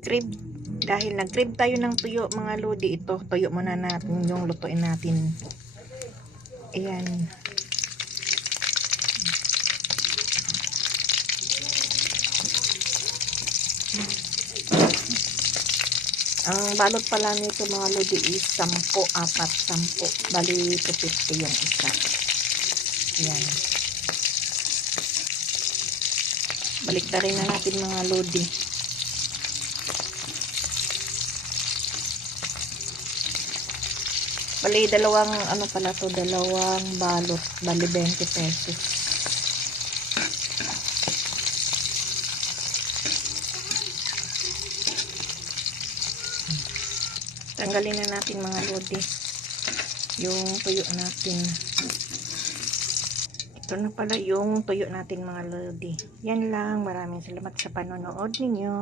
Crib. Dahil nag-crib tayo ng tuyo mga lodi, ito, tuyo muna natin yung lutuin natin. Ayan. Ang balot pala nito mga lodi is 10, 10. Bali 250 yung isa. Ayan. Balik na rin na natin mga lodi. Bali dalawang ano pala to, dalawang balot. Bali 20 pesos. Tanggalin na natin mga lodi yung tuyo natin. Ito na pala yung tuyo natin mga lodi. Yan lang. Maraming salamat sa panonood ninyo.